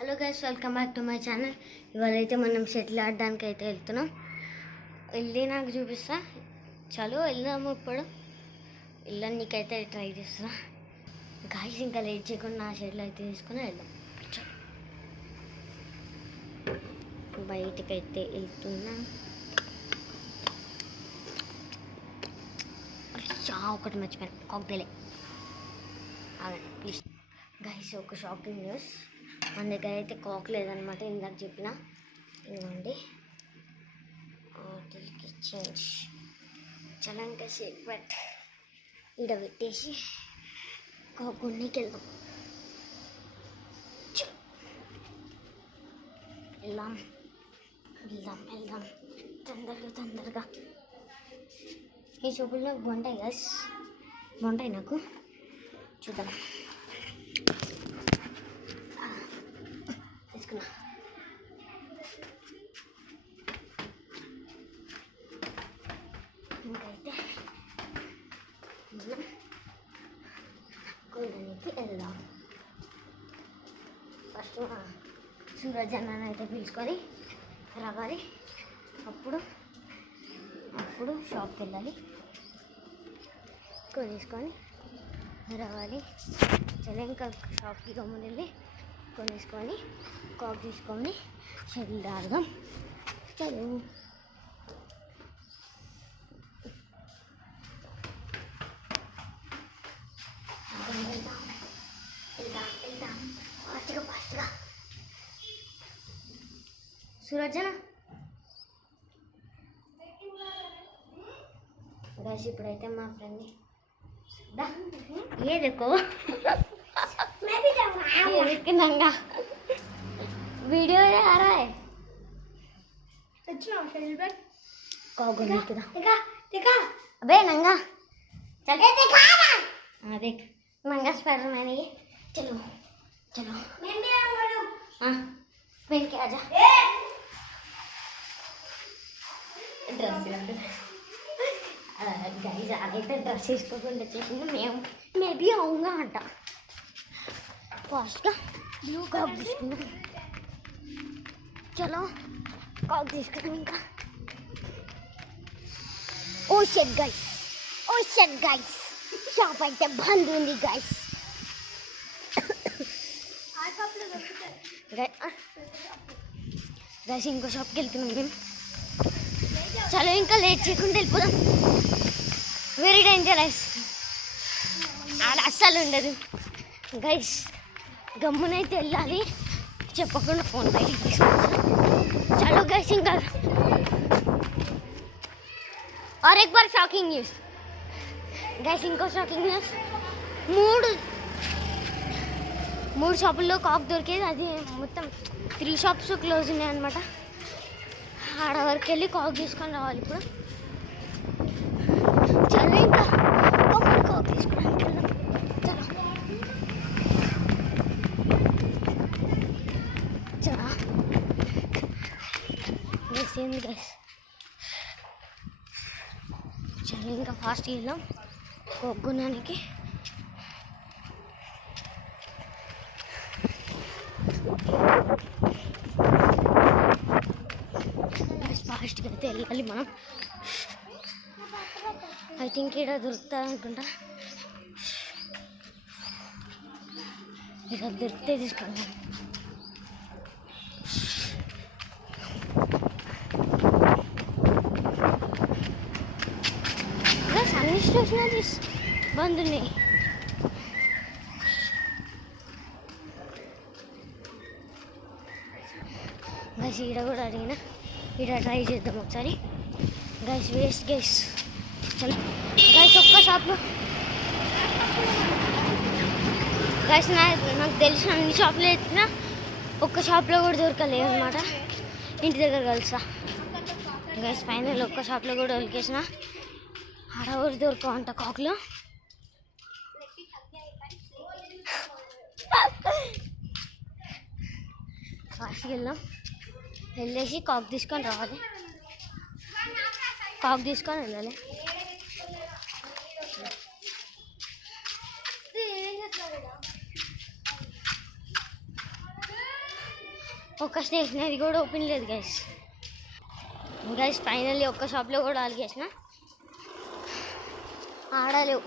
Hello guys, welcome back to my channel. ఇవాళైతే మనం shuttle ఆడడానికి అయితే వెళ్తున్నాం. వెళ్ళి నాకు చూపిస్తా. చలో వెళ్దాము. ఇప్పుడు వెళ్ళడానికైతే ట్రై చేస్తున్నా. గాయస్ ఇంకా లేట్ చేయకుండా నా షటిల్ అయితే తీసుకుని వెళ్దాం. బయటకైతే వెళ్తున్నా. ఒకటి మర్చిపోయాను, కాక్టైలే. అదండి ప్లీజ్. గైస్ ఒక షాకింగ్ న్యూస్, మన దగ్గర అయితే కాక్ లేదనమాట. ఇందాక చెప్పిన ఇవ్వండి చేంజ్. చాలా ఇంకా షేక్ బట్ ఈడ పెట్టేసి కాక్ కొన్నికి వెళ్దాం. వెళ్దాం వెళ్దాం వెళ్దాం తొందరగా. ఈ చూపులు నాకు బాగుంటాయి గైస్, బాగుంటాయి నాకు. చూద్దాం. తీసుకున్నా. ఇంకైతే మనం కొనడానికి వెళ్దాం. ఫస్ట్ సూరజ్ అన్న అయితే పిలుచుకొని రావాలి. అప్పుడు షాప్కి వెళ్ళాలి, కొనేసుకొని రావాలి. సరే ఇంకా షాప్కి గమ్మున వెళ్ళి కొనేసుకొని కాక్ తీసుకొని షటిల్ ఆడదాం. చలో వెళ్దాం ఫాస్ట్గా. సూరజనా గైస్, ఇప్పుడైతే మా ఫ్రెండ్ ये देखो मैं भी जाऊंगा. वीडियो आ रहा है. अच्छा शेल्बन कॉग देखा अबे नंगा चल देखा ना. हां देख नंगा स्पाइडरमैन है ये. चलो मैं भी आऊंगा. हां पहन के आजा. ड्रेस గైజ్ అదైతే డ్రెస్ వేసుకోకుండా వచ్చేసింది. మేబీ అవునా అంట. ఫాస్ట్గా బ్లూ కాక్ తీసుకున్నాం. చలో కాక్ తీసుకున్నాం. ఇంకా ఓ షట్ గైస్ షాప్ అయితే బంద్ ఉంది గైస్. గైస్ ఇంకో షాప్కి వెళ్తున్నాం మేము. చలో ఇంకా లేట్ చేయకుండా వెళ్ళిపోదాం. వెరీ డేంజరస్, ఆడ అస్సలు ఉండదు గైస్. గమ్మునైతే వెళ్ళాలి, చెప్పకుండా ఫోన్ బయటికి తీసుకోవచ్చు. చలో గైస్ ఇంకా. और एक बार షాకింగ్ న్యూస్ గైస్, ఇంకో షాకింగ్ న్యూస్. మూడు షాపుల్లో కాక్ దొరికేది. అది మొత్తం 3 షాప్స్ క్లోజ్ ఉన్నాయి అనమాట. ఆడ వరకు వెళ్ళి కాక్ తీసుకొని రావాలి. ఇప్పుడు చలో ఇంకా కాక్ తీసుకోవడానికి వెళ్దాం. చలో ఏంది గైస్. చలో ఇంకా ఫాస్ట్గా వెళ్దాం కాక్ కొనడానికి. ఫాస్ట్గా అయితే వెళ్ళాలి మనం. ఐ థింక్ ఇక్కడ దొరుకుతుంది అనుకుంటా. ఇక్కడ దొరికితే తీసుకెళ్ళాలి. అన్ని స్టేషనరీస్ బంద్ ఉన్నాయి. గైస్ ఈడ కూడా అడిగిన, ఈడ ట్రై చేద్దాం ఒకసారి. Guys waste guys. చలో గైస్ ఒక్క షాప్లో గైస్ నాకు తెలిసిన అన్ని షాప్లో ఎత్తినా ఒక్క షాప్లో కూడా దొరకలేదు అనమాట. ఇంటి దగ్గర కలుస్తా గైస్. ఫైనల్ ఒక్క షాప్లో కూడా ఒలికేసిన. ఆడ కూడా దొరకవంట కాకులు. ఫాస్ట్గా వెళ్దాం, వెళ్ళేసి కాక్ తీసుకొని రావాలి. కాక్ తీసుకొని వెళ్ళాలి. ఒక స్టేషనరీ కూడా ఓపెన్ లేదు గైస్. గైస్ ఫైనల్లీ ఒక్క షాప్లో కూడా అలిగేసిన ఆడలేవు.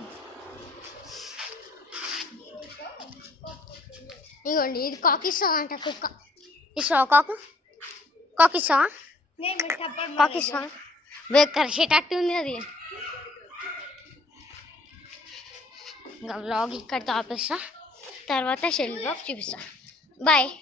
ఇగోండి ఇది కాకి ఇస్తావా అంట, కుక్క ఇస్తావా? కాకి ఇస్తావా? కాకి ఇస్తావా? కరిచేటట్టు ఉంది అది. ఇంకా వ్లాగ్ ఇక్కడితో ఆపేస్తా, తర్వాత షెల్ బ్లాగ్ చూపిస్తా. బాయ్.